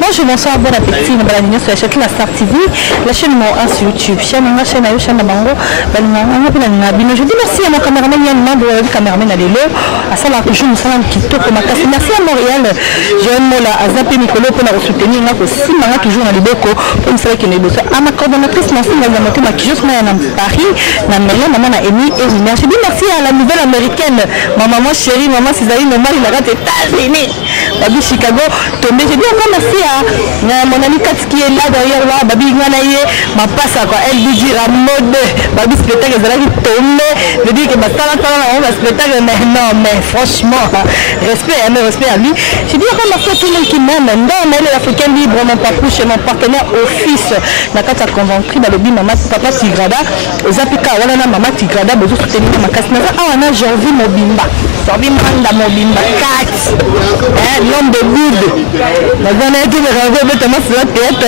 Bonjour, bonsoir, bon appétit. Nous allons sur la chaîne la Star TV, la chaîne numéro 1 sur YouTube. Chaîne la chaîne Bango. Je dis merci à mon caméraman Yann de caméraman à l'élo. À ça, je nous salue qui toque ma casse. Merci à Montréal. J'ai un mot là à Zapé Nicolo pour la soutenir. Il y a aussi Mara toujours dans les bocaux. Comme ça, qui est besoin. À ma coordonnatrice, merci à la montée qui juste à Paris. Ma mère, maman a émis et je dis merci à la nouvelle américaine. Ma maman chérie, maman Césaline, maman, il a raté États-Unis. Babi Chicago, tombé. Je dis encore merci à mon ami Kat qui est là derrière là. Babi Nganaye, ma passe à quoi. Elle dit dire à mode. Babi spectacle, elle a dit tomber. Je dis que ma talent, on va spectacle. Mais non, mais franchement, respect à lui. Je dis encore merci à tout le monde qui m'aime. Non, mais l'Africaine libre, mon papa, chez mon partenaire office. Nakata a convaincu, Babi, maman, papa Tigrada. Zapika, voilà, maman Tigrada, besoin de soutenir ma casse. Ah, on a Jorvi Mobimba. Jorvi Manda Mobimba. Kat. L'homme de good. La bonne été, mais je vais te mettre sur la tête.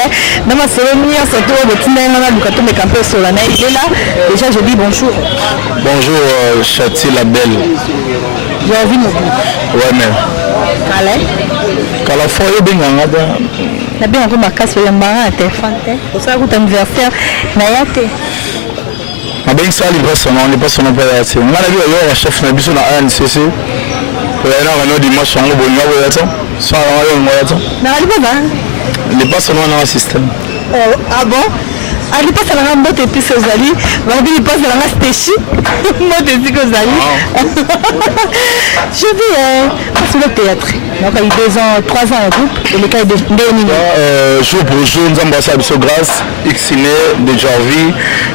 Dans ma cérémonie, surtout au petit nain, du canton de Campé sur la neige. Il est là. Déjà, je dis bonjour. Bonjour, Chati la belle. Jorvi Mobimba. Ouais, mais. Calais. Quand fois, il y a bien la bien encore ma casse sur le marin à téléphone. Pour ça, votre anniversaire, Nayate. Ma bien, ça, il passe son nom, il passe son nom. On a vu le chef de la ANCC. Il y a un dimanche, on a un ça, il passe son nom dans le système. Ah bon? Il passe dans la mode et puis aux alliés. Il passe dans la stéchi. Mode et puis aux alliés. Je dis, c'est le théâtre. Donc, il y a 2 ans, 3 ans en groupe. Et le cas est de jour pour jour, nous avons passé à grâce, Xine, de Jarvi.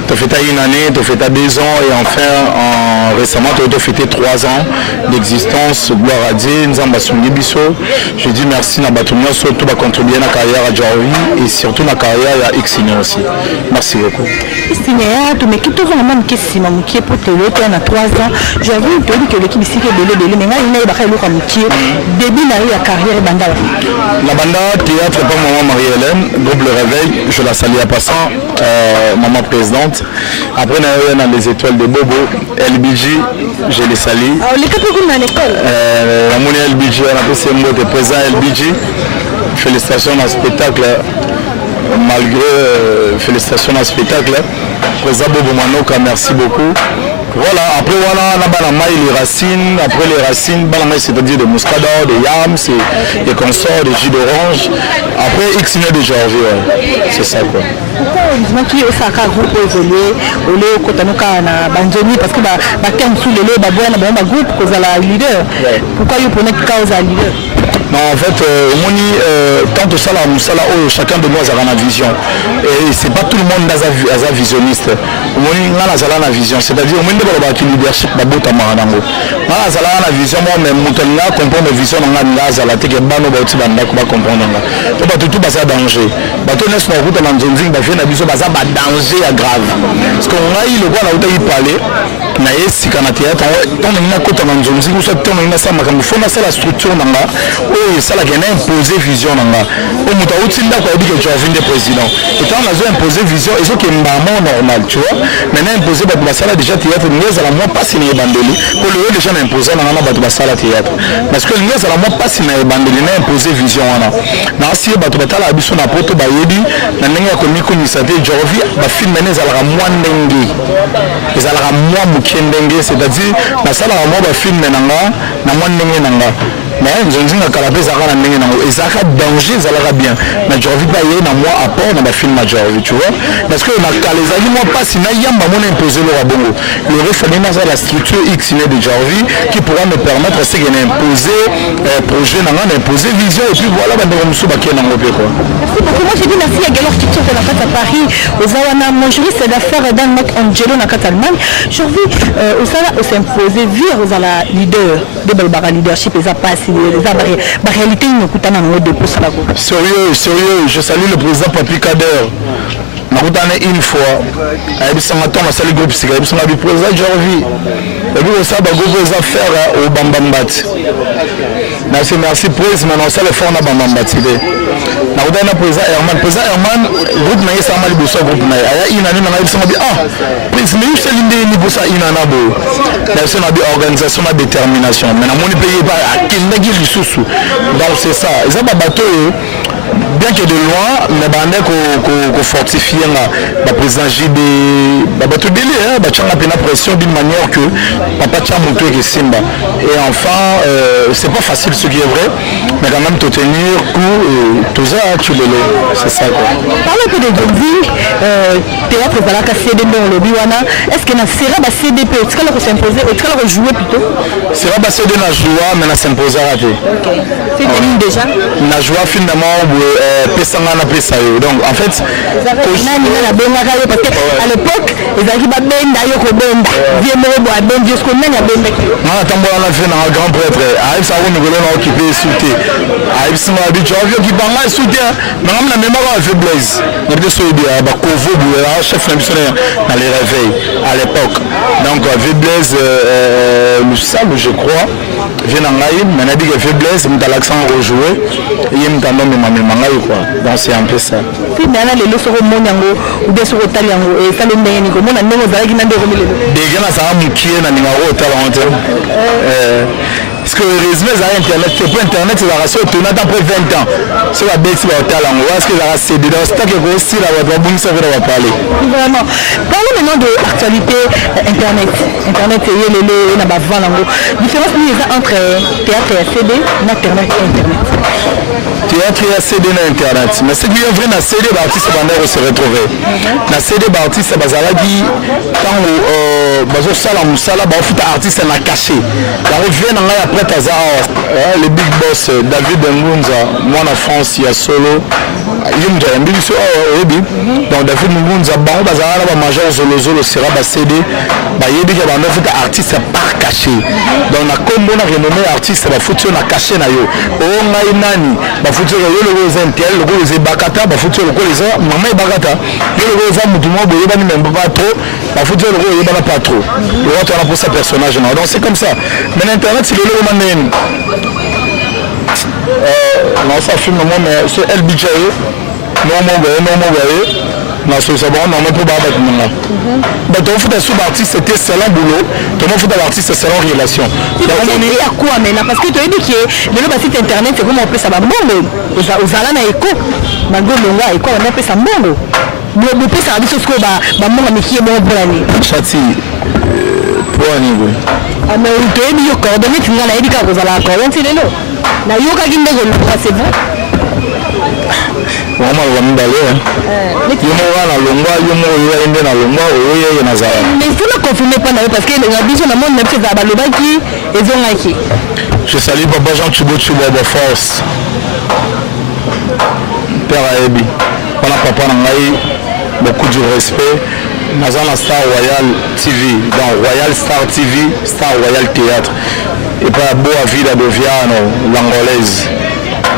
Tu as fait une année, tu as fait 2 ans. Et enfin, récemment, tu as fêté 3 ans d'existence. Gloire à Dieu, nous avons passé je dis merci à Batumia, surtout pour contribuer à la carrière à Jarvi et surtout à la carrière à Xine aussi. Merci beaucoup. Xine, mais qui te voit même qui est pour te lever, on a 3 ans. J'ai vu que l'équipe ici est belé, mais il y a des début de la carrière Banda. La Banda, théâtre, pas maman Marie-Hélène, groupe Le Réveil, je la salue à passant, maman présidente. Après, on a les étoiles de Bobo, LBJ, je les salue. Les catégories à l'école. La monnaie LBJ, on a fait ces mots de présent LBJ. Félicitations dans le spectacle, malgré félicitations dans le spectacle. Président Bobo Manoka, merci beaucoup. Voilà, après voilà, on a les racines, après les racines, c'est-à-dire des muscadors, des yams, des consorts, des jus d'orange. Après Xine de Georgie, c'est ça quoi. Pourquoi qui est ça groupe évolué, au lieu de Banjoni parce que terme sous le lait, groupe cause à la leader. Pourquoi il prenait cause à la leader? Non, en fait, quand tout ça, chacun de nous a une vision. Et c'est pas tout le monde qui est visionniste. On a une vision, c'est-à-dire on a une leadership de Bota Maranango. On a une vision, mais on comprend mes visions, on a une vision, on a comprendre. Donc, tout est danger. Bateau n'est pas route dans une zone, il y a un danger grave. Parce qu'on a eu le droit de parler. Na yesi kana théâtre on a kota na nzonzi ko so tono ina sama ka mfona sala structure nanga o sala kena imposer vision nanga o muta utinda kwa bige Jarvi de président et quand on a imposer vision et ce qui est normal tu vois maintenant imposer ba sala déjà théâtre ngeza la moi pas signé bandeli pour le déjà imposer nanga ba sala théâtre parce que ngeza la moi pas signé bandeli na imposer vision wana na si ba tala biso na poto ba yebi na ndenge ko miko ni sate Jarvi ba film neza la moi ndenge ezala moi c'est-à-dire na sala wa ba film nanga na mwa ndenge nanga mais nzonzi na kalape za kana ndenge nanga ezaka danger ezalaka bien na Jarvi pa ye na moi apport na ba film na Jarvi tu vois parce que na kalezali moi pas si na yamba mona imposer le rabongo il aurait fallu na la structure Xine de Jarvi qui pourra me permettre de imposer projet nanga imposer vision et puis voilà ba ndeko musu ba kena ngope quoi. Merci beaucoup. Moi j'ai dit merci à Galor qui tient la carte à Paris aux Awana mon juriste d'affaires dans notre Angelo na carte Allemagne. Jarvi au sala au s'imposer vire aux ala leader de balbara leadership et ça passe la réalité nous coûte un de pour ça. Sérieux, je salue le président Papi Kader. Une fois, il y a un groupe qui a été président Jarvi. Et puis, ça va groupe affaires au Bambambat. Merci, président, mais on sait le fond de Bambambat. Na udana président Herman groupe na yesa mali boso groupe na ya ina ni na yesa mabi prince mais c'est l'indé ni bosa ina na bo na c'est na bi organisation na détermination mais na moni payer ba akendagi lisusu donc c'est ça ils ont bateau bien que de loin, mais qu'on fortifie le président JB, on a la pression d'une manière que papa tient mon truc et Simba. Et enfin, c'est pas facile ce qui est vrai, mais quand même te tenir coup, tout ça, tu le lèves. C'est ça quoi. Parlons un peu de Domzi, théâtre Zalaka CD dans le Biwana. Est-ce que sera la CDP, est-ce qu'elle va s'imposer, est-ce qu'elle va jouer plutôt? Sera la CD na joie, mais na s'imposer à rater. C'est fini déjà. Na joie finalement, pesanga na pesa yo. Donc en fait, parce qu'à l'époque, ils arrivent à benda, ils ont benda. Vieux moro à benda, jusqu'au même à benda. Non, attends, on a fait un grand prêtre. Arrive ça, on est occupé, sauté. Arrive ça, on a dit, tu as vu qui parle là, sauté. Mais on a même pas fait blaze. On a dit, c'est bien, bah, Kovo, chef missionnaire dans les réveils à l'époque. Donc, fait blaze, le sable, je crois, vient en Naïm, mais on a dit que fait blaze, on a l'accent rejoué. Et il me t'a nommé Mangaï, quoi. Donc, c'est un peu ça. Si, mais on a les leçons au monde, ou des sur le talent, et ça le met, on a même aux arrêts qui n'ont pas de des gens, ça a mouqué dans les numéros au talent. Parce que le résumé, c'est Internet. C'est pas Internet, c'est la race autonome après 20 ans. C'est la bête, c'est le talent. Est-ce que la race c'est dedans? C'est que vous aussi, la boum, ça va parler. Vraiment. Parlons maintenant de l'actualité Internet. Internet, c'est le La différence entre théâtre et CD, Internet et Internet. Théâtre et CD na Internet. Mais c'est bien vrai, na CD, l'artiste va se retrouver. Na CD, l'artiste va s'arrêter quand au salon, artiste n'a caché. La revient après le big boss David Ngunza, moi en France, il y a solo. Donc David Ngunza, la major Zolo sera CD. Il y a un artiste par caché. Donc on a comme on a renommé artiste, il va foutre un caché. Oh, Nani, il faut que le Zentel, le Bakata, il faut que le Maman Bakata, le pas trop, il faut que le pas trop. Il va pour sa personnage. Donc c'est comme ça. Mais Internet, c'est le roman. Non, ça filme, mais c'est LBJ. Non, c'est bon, non, mais pour battre mais ton foot sous artiste c'était salon boulot, ton foot artiste c'est salon relation. Il y a quoi maintenant parce que tu as dit que le site internet c'est comment on peut ça va bon aux alana éco mango longa éco on appelle ça bon le peut ça dit ce que ba mon ami qui est bon pour l'année chati pour niveau ah mais tu es bio coordonné tu n'as pas dit que vous allez accorder c'est le na yoka ginde go c'est bon on va me baler mais il faut confirmer parce que la vision de monde n'est pas le qui ils ont acquis. Je salue Papa Jean Chubo de force Père Aebi on a papa Nangaï beaucoup de respect Nazana Star Royal TV dans Royal Star TV Star Royal Théâtre et pas Boa Vida de Viano l'angolaise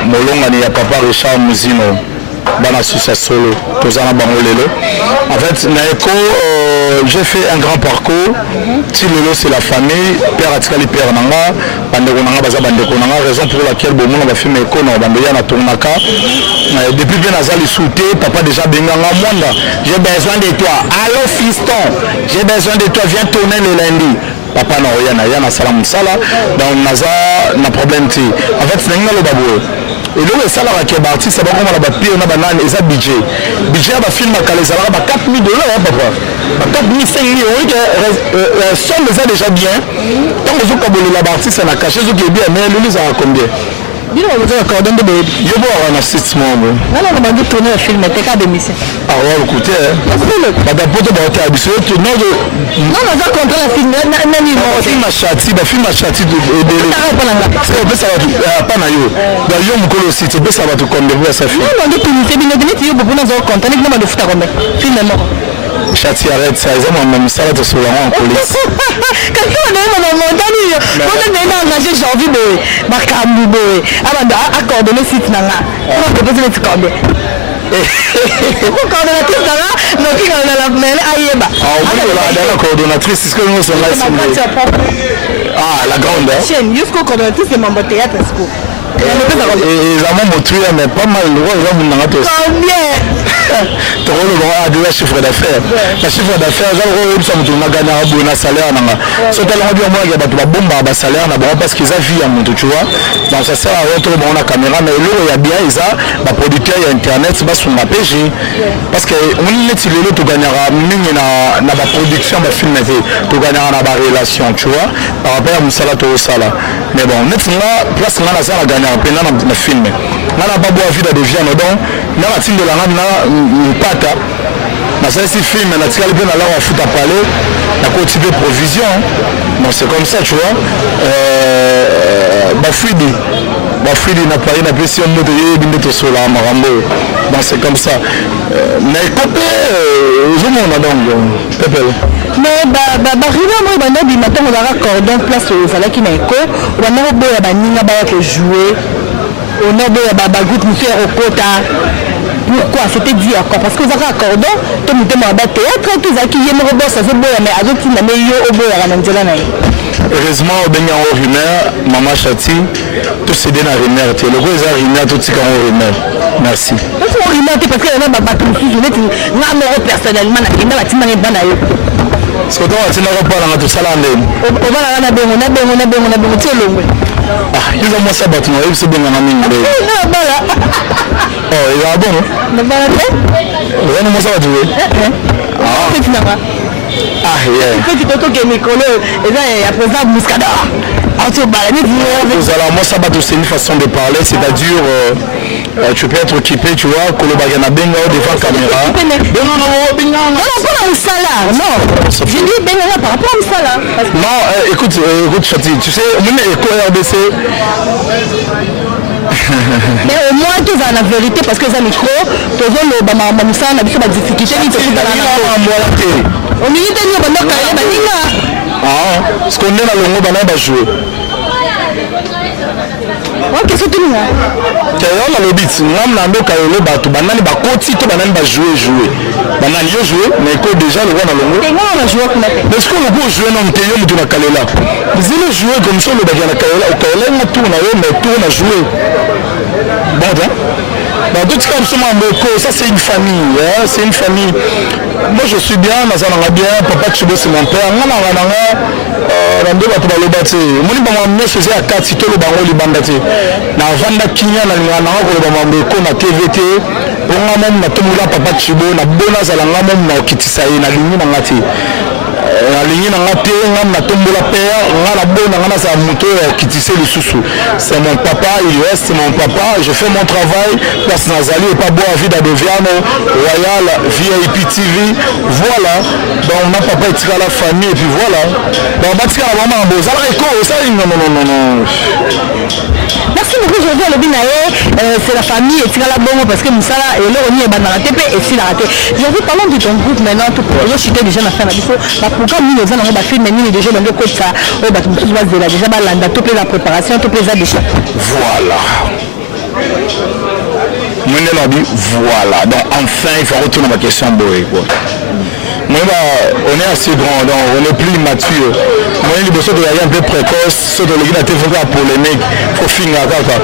Molongani ya Papa Richard Mouzino Bana Susa Solo Tozana Bangolelo. En fait Naeko j'ai fait un grand parcours. Tilolo c'est la famille, Père Atikali Père Nanga, Bandeko Nanga Baza Bandeko Nanga, raison pour laquelle bon on va faire mes cons Bandeya na Tournaka. Depuis bien Azali Souté, papa déjà Benganga Mwanda. J'ai besoin de toi. Allô fiston, j'ai besoin de toi, viens tourner le lundi. Papa na Oyana Yana Salam Sala, dans Naza na problème ti. En fait c'est Nanga le babou. Et donc ça là qui est artiste c'est pas comme la papier on a banane et ça budget va film à Calais ça va 4 000 $, papa 4 000 5 000 €, somme ça déjà bien tant que vous avez la artiste ça n'a caché ce qui est bien mais lui ça a combien dis nous vous accordons de je vois un assist moi non on va dire tourner un film t'es qu'à démission ah ouais écoutez pas d'apporter dans ta habitude non non ça contre la film film à chati de ça va pas na yo dans yo mukolo city ça va te condamner ça film non de c'est bien de yo beaucoup dans content ni comment de futa comme film chati arrête ça ils ont même ça de sur en police quand on est dans montagne on est dans engagé janvier de makambu avant d'accorder le site nanga on peut poser le combien coordonnatrice nanga donc qui on a la mêlée ayeba la coordonnatrice c'est ce que nous sommes là ah la grande chaîne jusqu'au coordonnatrice de membre théâtre ezama motuya mais pas mal eza munanga to tokoloba déjà chiffre d'affaires na chiffre d'affaires eza oyebisa motu naganyaka boye na salaire nanga so talango bien moyaka bato babombaka basalaire na bango parce que eza vie ya motu tu vois donc ça sert à rien tolo bango na caméra mais eloko ya bien eza baproducteur ya internet basunga pg parce que omoni neti lelo toganyaka mingi na baproduction bafilme te toganyaka na barelation tu vois par rapport ya mosala toosala mais bon neti nga place nga naza naganyaka mpena na filme nga na baboa vida de viano donc nga natindelanga na mpata nasalisi filme natikali mpe nalako afuta pale nakotipe provision bon c'est comme ça tu vois bafwidi na pari napesi yo moto yeyebi nde tosolaka makambo oyo bon c'est comme ça mais kope ozomona donc pepele mais barima moi banda bima ntango ozalaka cordon place ozalaki na eko obanda koboya baninga baya kojoue ona boya bagroupe mosu ya kokota pourquoi c'était dit à quoi parce que ozalaka cordon to motema ya bathéâtre to ezalaki ye moko bosa azoboya mais azotinda me yo oboyaka na nzela na ye heureusement obengi yango rumeur mama chati tosede na rumeur te loko eza rumeur totika yango rumeur merci otika rumeur te parce que yana babato mosusu neti nga moko personnellement nakenda batindanga bana yo soki ntango atindaka mpananga tosala ndeni obalaka na bengo ti elongwe eza mwasi ya bato na oyebisi obengana mingi nde nabala ezala bongo nabala te ozani mwasi ya bato te petinanga peti totoke mikolo eza ya président muscador moi ça c'est une façon de parler, c'est-à-dire tu peux être occupé, tu vois, kolobagana benga devant caméra. J'ai dit benga par rapport à ça là. Non, écoute Chati, tu sais, on est éco RDC. Mais au moins tu vas la vérité parce que ça micro, tu vois le bama mamisa na biso ba difficulté ni tu on y était ni bana kaya baninga. Parce qu'on est dans le monde bana ba jouer. Ok, c'est tout là. Tu as dans le beat, ngam na ndoka yo bato banani ba koti to banani ba jouer. Banani yo jouer mais ko déjà le roi dans le monde. Et moi on va jouer comme ça. Parce que le go jouer non te yo mutu na kalela. Vous allez jouer comme ça le bagana kalela, au kalela na tour na yo mais tour na jouer. Bon, tout comme ça, c'est une famille. Hein? C'est une famille. Moi, je suis bien, papa Chibo, c'est mon père. alingi na nga te nga na tombola père nga na bona nga na sa moto qui tissé le sousou c'est mon papa il reste mon papa je fais mon travail parce nazali et pas boire à vie d'Adoviano Royal VIP TV voilà donc ma papa est tiré à la famille et puis voilà donc batika la maman boza la éco ça non merci beaucoup je viens le binae c'est la famille et tiré la bongo parce que musala et là on y est banana TP et si la raté je veux parler de ton groupe maintenant tout projet j'étais déjà na fin na biso pourquoi nous les avons fait mais nous déjà dans le code ça oh bah tu vas déjà balanda tout la préparation tout les déjà voilà voilà donc enfin il faut retourner à ma question boy quoi moi on est assez grand donc on est plus mature moi il faut que un peu précoce ce de l'église a été vraiment polémique faut finir kaka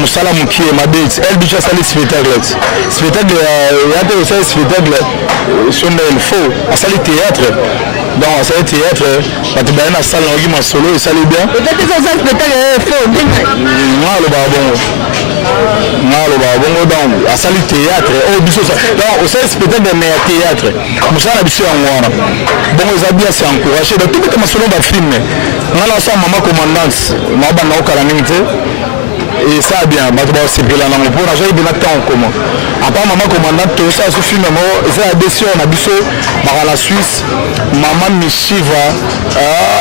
musala mukie ma date elle dit ça les spectacle il y a des spectacles sur le faux à ça le théâtre donc ça le théâtre tu vas dans la salle on dit solo et ça allait bien peut-être ça spectacle faux moi le babon donc à ça le théâtre oh biso ça donc ça spectacle mais théâtre musala biso wana bon les habits c'est encouragé donc tout le monde solo ba film ngala sa maman commandante ma bana okala ningite et ça bien bato ba sepela na mpo na joyi bina temps comment à part maman commandante tout ça ce film mo ça décision na biso par la Suisse maman Michiva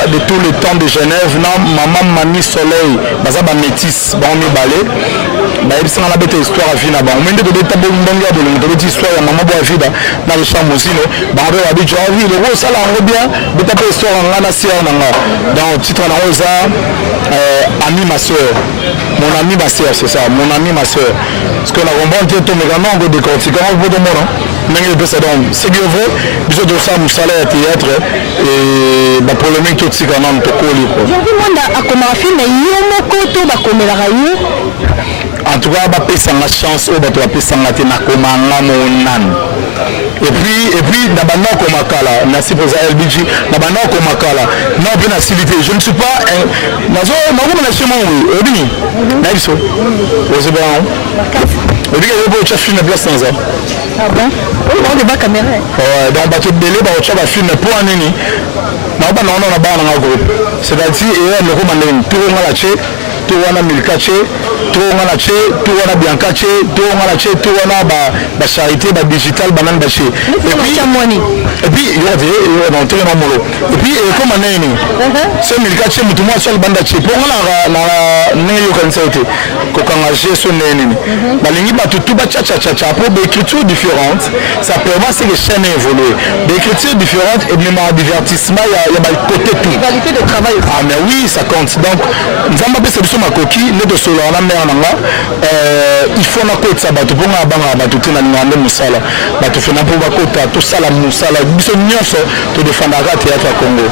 de tous les temps de Genève na maman Mani Soleil baza ba métis ba mi balé ba ebisanga na bete histoire à vina ba mende de beta bonga de l'autre histoire ya maman bo vida na le champ mosino ba ba bi jo vi le ça la ngo bien beta pe histoire ngana sia na nga dans titre na oza ami ma soeur mon ami ma soeur c'est ça mon ami ma soeur parce que la romande tout mais quand on décortique comment vous demandez c'est bien vrai biso tosala mosala ya théâtre et baproblème totika nano tokoli Jordi Mwanda akomaka film na yo moko to bakomelaka yo en tout cas bapesanga chance oyo bato bapesanga te nakomanga monani et puis na banoko makala na sipoza LBG na banoko makala non mpe na silité je ne suis pas nazomona chemo obini na biso ozeba obika yo bocha film place dans ça ah bon on débat caméra donc bato ebele baocha bafilm mpo anini naoba naona na bana nanga groupe c'est-à-dire eya lokoma ndeni tokonga la che to wana Milka che to wana che to wana Bianca che to wana che to wana ba charité ba digital banane ba che et puis il y a des dans tout le monde et puis comme anani c'est Milka che mutu moi seul banda che pour na ne yo kan sauté ko kanga je so neni balingi ba tout ba cha pour des écritures différentes ça permet que les chaînes évoluent des écritures différentes et même un divertissement il y a ba côté tout qualité de travail ah mais oui ça compte donc nzamba pe c'est makoki ne de solo na mère nanga il faut na kotsa bato ponga banga bato tina ngande musala bato fena po bakota to sala musala biso nyonso to defendaka théâtre à Congo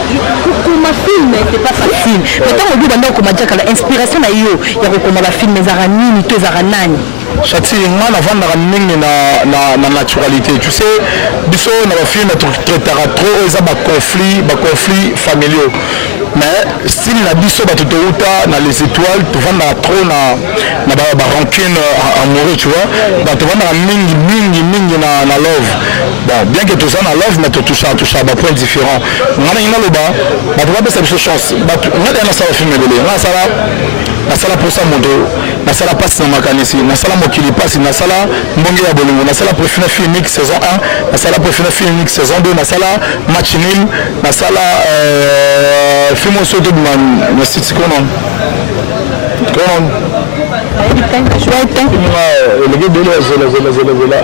kuma film c'est pas facile mais tant on dit banda ko majaka la inspiration na yo ya ko koma ba film ezara nini to ezara nani chati ngana vandaka mingi na naturalité tu sais biso na ba film traitera trop eza ba conflits familiaux mais style na biso bato touta na les étoiles tu vanda trop na ba rancune amoureux tu vois bato vanda mingi na love bon bien que tout ça na love mais tu touche ba points différents ngana ina loba bato ba pesa biso chance bato ngana na sala film belé na sala pour ça mondo na sala passe na makanisi na sala mokili passe na sala mbonge ya bolingo na sala profina film saison 1 na sala profina film saison 2 na sala match nul na sala film au saut de man na site comment le gars de la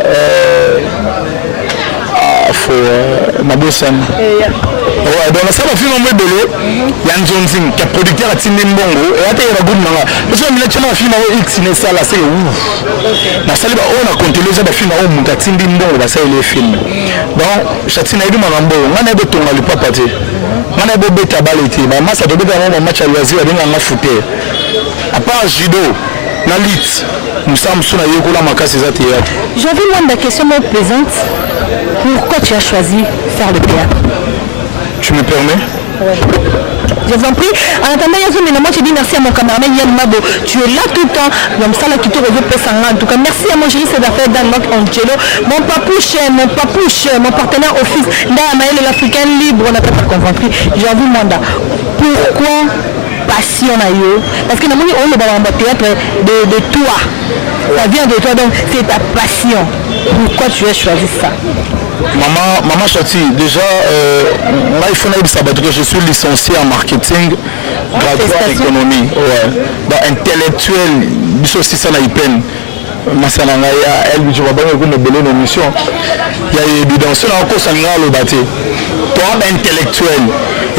faut Mabosan ouais donc ça va film en belé Yann Johnson qui est producteur à Tindi Mbongo et ate ya good nanga parce que mila chama film au X ne ça là c'est ouf na saliba on a continué ça ba film au muta Tindi Mbongo ba ça les films donc chatina idu manambo ngana ebe tonga le papa te ngana ebe beta baleti ba masa to beta na match à loisir avec na footé à part judo na lit nous sommes sur la yokola makasi za théâtre. J'ai envie de la question me présente. Pourquoi tu as choisi faire le théâtre? Tu me permets? Ouais. Je vous en prie. En attendant, moi je dis merci à mon camarade Yann Mabo. Tu es là tout le temps. Comme ça, là, tu te reviens en tout cas, merci à mon chéri, c'est d'affaires d'Anok Angelo. Mon papouche, mon partenaire office, Maël l'Africain libre, on n'a pas compris. J'ai envie de demander pourquoi passion à eux? Parce que nous on est théâtre de toi. Ça vient de toi, donc c'est ta passion. Pourquoi tu as choisi ça? Maman Chati, déjà, moi il faut que je suis licencié en marketing, gradué en économie. Ouais. Donc intellectuel, je suis ça na peine. Masananga ya elle je vois pas que nous belé nos missions. Il y a évidence là encore ça ngalo le bâti. Toi intellectuel.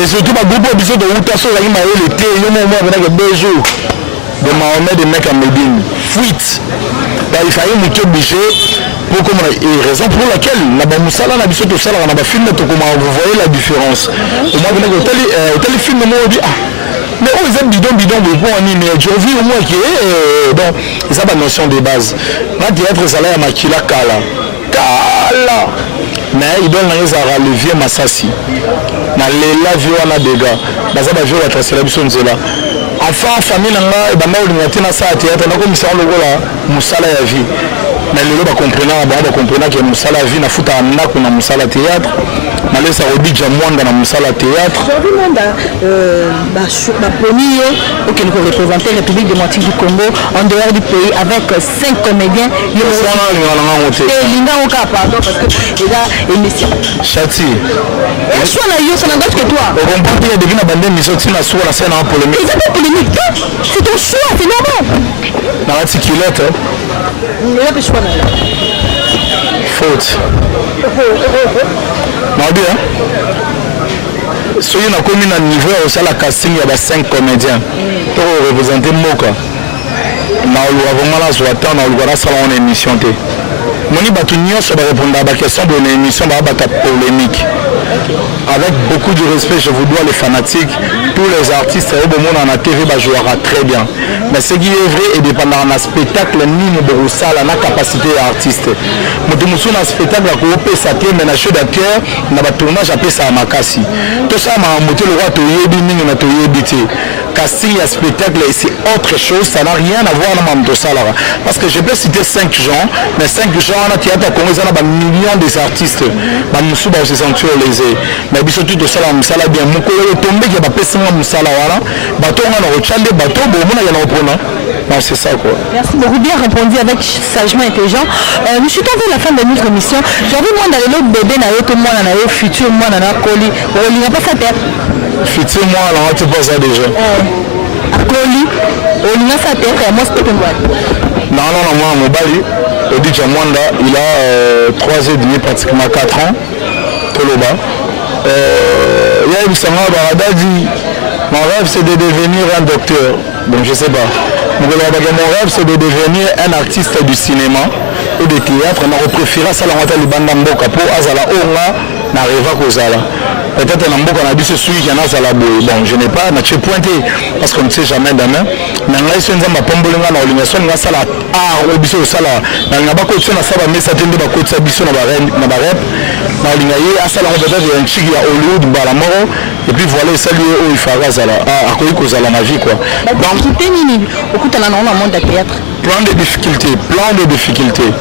Et surtout pas groupe biso de rotation là il m'a eu le thé, yo moi avec des jours. De Mahomet des mecs à Médine. Fuite. Il fallait me obligé pour comme raison pour laquelle la Bamoussala n'a biso tout ça là on a film tout comment vous voyez la différence. Et moi venez tel film moi on dit ah mais on les aime bidon pour en mais je vis au moins qui est donc ça pas notion de base. Ma théâtre ça là ya makila kala mais il donne les ara levier Massassi na lela vie wana dégâts baza ba vie la transfert biso nzela enfant famille nanga ba ma ordinateur na sa théâtre na ko misala lokola musala ya vie mais lelo ba comprendre que musala vie na futa ndako na musala théâtre na laisse Rodija Mwanda na musala théâtre Mwanda ba premier qui nous représenter la République démocratique du Congo en dehors du pays avec 5 comédiens il linga oka pardon parce que il a émission Chati et choix na yo ça n'engage que toi on comprend qu'il y a des gens bandé mission na sur la scène en polémique c'est pas polémique c'est ton choix c'est normal na la ticulette il y a que choix là faute non bien soki nakomi na niveau ya kosala casting ya ba 5 comédiens to représenter moka na oluka vraiment nazwa temps na oluka nasala wana émission te Moni Batunio, ça va répondre à la question de l'émission, va polémique. Avec beaucoup de respect, je vous dois les fanatiques, tous les artistes, au monde en TV, jouera très bien. Mais ce qui est vrai est dépendant d'un spectacle, ni de Roussal, la capacité artiste. Moutoumousou, dans spectacle, on peut s'attirer, mais dans le jeu d'acteur, dans le tournage, on peut ça à Makassi. Tout ça, m'a monté le roi, Toyebi, Ning, Toyebi, casting, spectacle, c'est autre chose, ça n'a rien à voir dans le salaire. Parce que je peux citer 5 gens, mais 5 gens, on a théâtre congolais, on a des millions d'artistes. Moussou, c'est sanctuaire lésé. Mais ils sont tous au salaire, Moussala bien. Moukolo est tombé, il y a pas personne à Moussala, voilà. Bateau, on a un chande, bateau, bon, on a un reprenant. Non, c'est ça quoi. Merci beaucoup, bien répondu avec sagement intelligent. Nous suis tombé à la fin de notre émission. J'ai envie moi d'aller l'autre bébé, tout le monde en a eu, futur, moi en a colis. Il n'y a pas sa tête. Futur, moi, alors, tu pas ça déjà. Colis, il a sa tête, moi c'est pas Non, moi, mon bali, Odi Jamwanda, il a 3 ans et demi, pratiquement 4 ans. Toloba. Il y a une semaine, Barada dit, mon rêve c'est de devenir un docteur. Bon, je sais pas. Mon rêve c'est de devenir un artiste du cinéma ou de théâtre. On préféré ça la moitié du bande d'Amboka pour Azala Onga n'arrive pas Kozala. Peut-être un Amboka a dit ce celui qui en a Zala Boy. Bon, je n'ai pas, je pointé parce qu'on ne sait jamais demain. Mais là, si on a pombolinga na olingasson na sala au biso sala na ngaba ko tsona saba mesa tende ba ko tsa biso na barep na olingaye asala ko peut-être un chigi ya Hollywood bala moro et puis voilà saluer au ifara zala a ko kozala na vie quoi. Donc tout nini okutana na monde de théâtre. Plein de difficultés.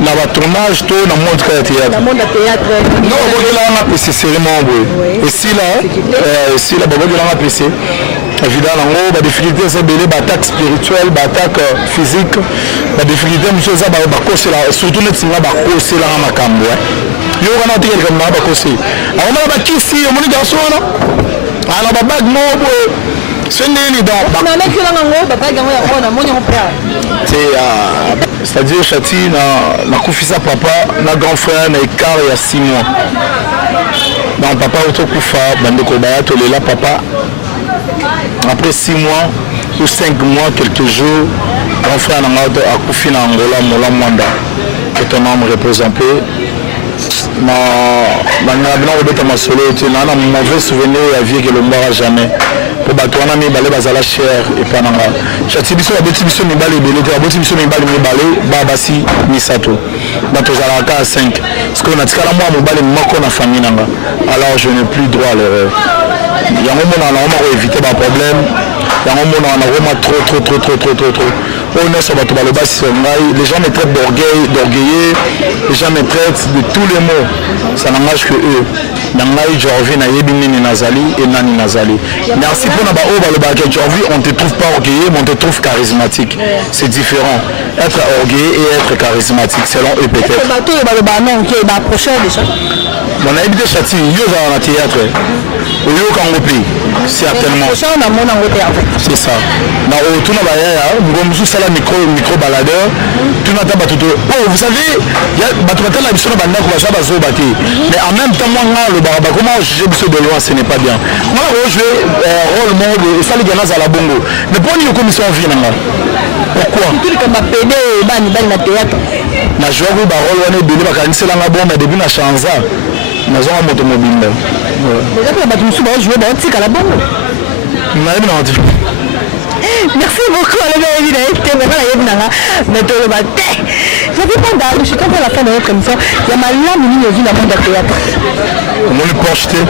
Dans le tournage, tout dans le monde de théâtre. Dans le monde de théâtre. Non, on a PC sérieusement. Et si là, on a PC. Évidemment, la difficulté, c'est de l'attaque spirituelle, l'attaque physique. La difficulté, c'est surtout les signes de c'est là en Macambo. Il y a un autre qui est là aussi. Alors, on a un qui si, on a un garçon. Alors, on a un bague, c'est-à-dire Chati na kufisa papa na grand frère na écart il y a 6 mois. Donc papa auto kufa bandeko baya tolela papa après 6 mois ou 5 mois quelques jours grand frère na ngado akufi na Angola Mola Mwanda est un homme représenté na ngabina obeta masolo ete na mauvais souvenir ya vie que le mbara jamais. Pour bateau on a mis balé bazala cher et pas nanga chati biso la beti biso mibale belé la beti biso mibale babasi misato bato zalaka 5 parce que on a tikala moi mobale moko na famille nanga alors je n'ai plus droit à l'erreur yango mona na on éviter ba problème yango mona na vraiment trop on ne sait pas tout le bas les gens me traitent d'orgueilleux les gens me traitent de tous les mots ça n'engage que eux Nangai Jorvi na yebi nini nazali et nani nazali. Merci pour na ba o ba le ba Jorvi, on te trouve pas orgueilleux, mais on te trouve charismatique. C'est différent. Être orgueilleux et être charismatique selon eux peut-être. Bateau ba le ba non qui ba prochain déjà. Mon habité Chati, yo va na théâtre. Yo kangopi certainement. Prochain na mona au théâtre. C'est ça. Na o tuna ba ya, ngomzu sala micro baladeur. Tuna ta batuto. Oh, vous savez, il y a batuto la biso na banda ko ba zo bati. Mais en même temps moi comment juger de loin, ce n'est pas bien. Moi, je jouer rôle mode et ça les gars à la bongo. Mais pour une commission en vie, pourquoi? Na joué le rôle on est béni parce que c'est la bonne mais depuis na chance na zone automobile. Déjà que tu me jouer dans tic à la bongo. Merci beaucoup à la je suis tombé à la fin de notre émission. Il y a ma lame de vie dans le monde de théâtre. Comment le projeter?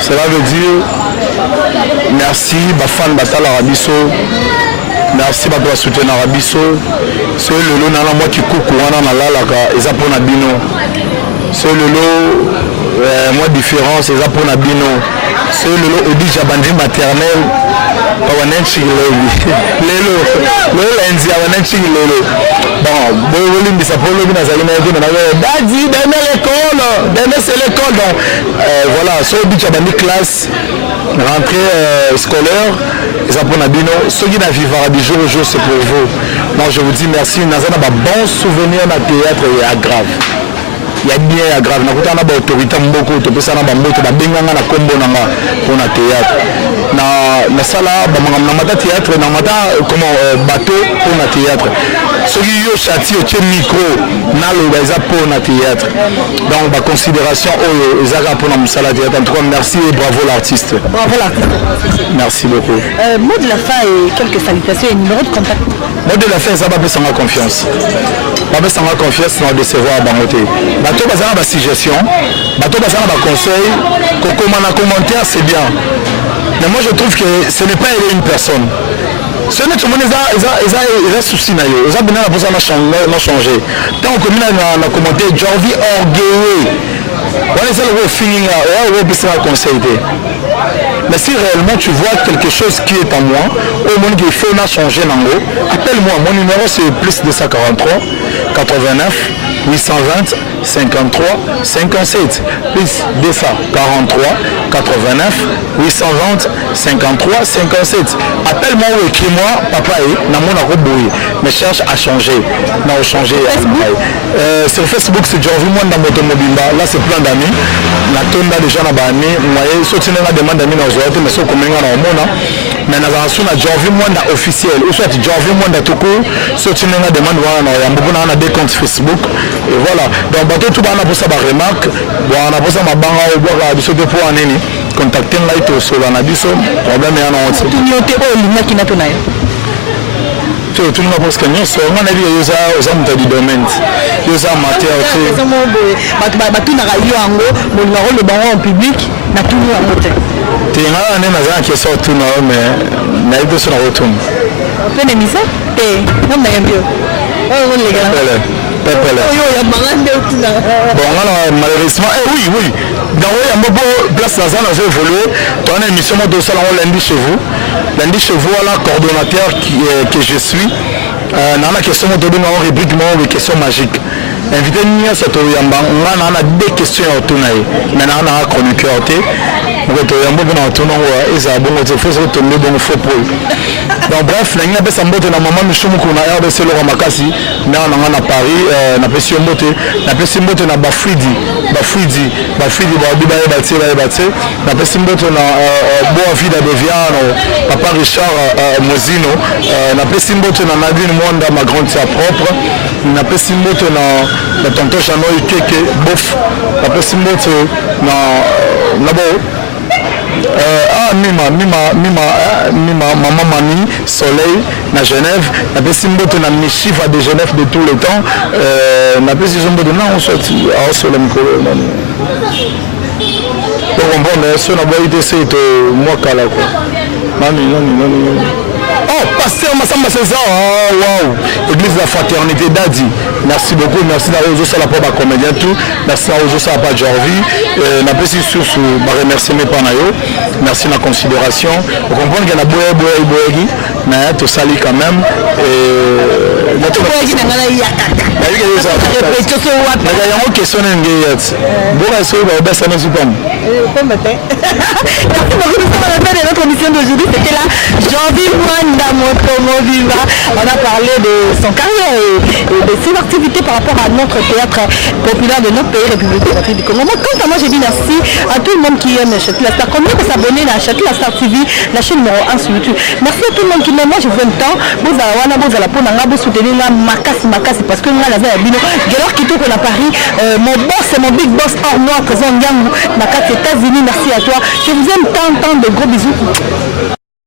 Cela veut dire merci, Bafan Batal Arabiso. Merci pour soutenir Arabiso. C'est le lot dans la moitié coucou, on a la et ça pour Nabino. C'est le lot, moi différent, c'est ça pour Nabino. C'est le lot Odi Jabandi maternel. Wananchi lelo enzi wananchi lelo bon boli mbisa polo bina zalina yedina na dadi dans l'école c'est l'école donc voilà so bicha bandi classe rentrée scolaire ça pour nabino ceux qui na vivra du jour au jour c'est pour vous donc je vous dis merci nazana ba bon souvenir na théâtre et aggrave il y a bien aggrave na kutana ba autorité mboko to pesa na ba mboto ba benganga na kombo nanga pour na théâtre na basala bamata théâtre na mata comment bateau pour na théâtre soki yo chati otie micro naloba eza pour na théâtre donc ba considération oyo ezaka pour na musala théâtre en tout cas merci et bravo l'artiste. Bravo l'artiste. Merci beaucoup. Mot de la fin et quelques salutations et numéro de contact. Mot de la fin ça va pas sans confiance. Pas sans confiance dans décevoir bangoté. Bateau bazana ba suggestion, bateau bazana ba conseil, comment en commentaire c'est bien. Mais moi je trouve que ce n'est pas aider une personne. Ce n'est tout le monde ils souci na yo. Ils ont bien pour ça na changer. Tant que mina na commenter Jordi orgueilleux. Voilà ça le feeling là, ouais c'est un conseil. Mais si réellement tu vois quelque chose qui est en moi, au monde qu'il faut changer nango, appelle-moi. Mon numéro c'est plus 243 89 820 53 57 plus 243 89 820 53 57. Appelle-moi ou écris-moi, papa et na mon aroboué. Mais cherche à changer. Non, changer. Sur Facebook c'est Jordi Mwanda Motomobimba. Là c'est plein d'amis. La tonda déjà na ba ami, moi sorti na demande d'amis na zoate mais so komenga na omona. Mais na raison na Jordi Mwanda officiel. Ou soit Jordi Mwanda toko sorti na demande wana na yambo na des comptes Facebook. Et voilà. Donc bateau tout bana pour ça ba remarque, bana pour ça mabanga ou boka biso te pour aneni. Contacter ngai to solo na biso. Problème ya na onse. Tu nyote o lina kinato na yo. Tout le monde pense que nous sommes on a dit aux hommes du domaine aux amateurs tu batu na radio ango mo numéro le bango en public na tout nous en côté t'es na za qui sort tout na mais na ido sur retour peine émission et non mais bien oh les gars pepele yo ya bangande tout na bon alors malheureusement oui dans un mot place dans un évolué ton émission de salon lundi chez vous à la coordonnateur que je suis dans la question de donner une rubrique de questions magiques invité Nia Satoyamba on a des questions autour mais on a un chroniqueur donc bref na pesa mbote na mama mishumu kuna RDC Laura Makasi na na Paris na pesi mbote na pesi mbote na bafridi ba biba batse na pesi mbote na boa vida de Viano papa Richard Mozino na pesi mbote na Nadine Mwanda ma grande sœur propre na pesi mbote na tonton Chanoy Keke bof na pesi mbote na bo Mima maman Mani Soleil na Genève na pesi mbote na Michiva de Genève de tout le temps na pesi mbote na on sorti à Soleil mkolo bon ça na boité c'est moi kala quoi non. Oh, pasteur Massamba César, wow, église de la fraternité d'Adi. Merci beaucoup, merci d'avoir osé ça la pour comédien tout. Merci d'avoir osé ça la pas Jordi. Na pesi sur remercier mes panayo. Merci de la considération. Vous comprenez qu'il y a boy, mais tout sali quand même. Merci beaucoup de notre émission d'aujourd'hui. C'était là Jordi Mwanda Motomobimba. On a parlé de son carrière et de ses activités par rapport à notre théâtre populaire de notre pays, République démocratique du Congo. Quant à moi, j'ai dit merci à tout le monde qui aime Château Star. Combien de s'abonner à Château Star TV, la chaîne numéro 1 sur YouTube. Merci à tout le monde qui m'aime. Moi, je vous aime tant. Vous allez soutenir la Makasi parce que moi, la vie à Bino. Alors qui tourne à Paris, mon boss, c'est mon big boss hors noir, présent Nyangou, Makasi États-Unis. Merci à toi. Je vous aime tant de gros bisous.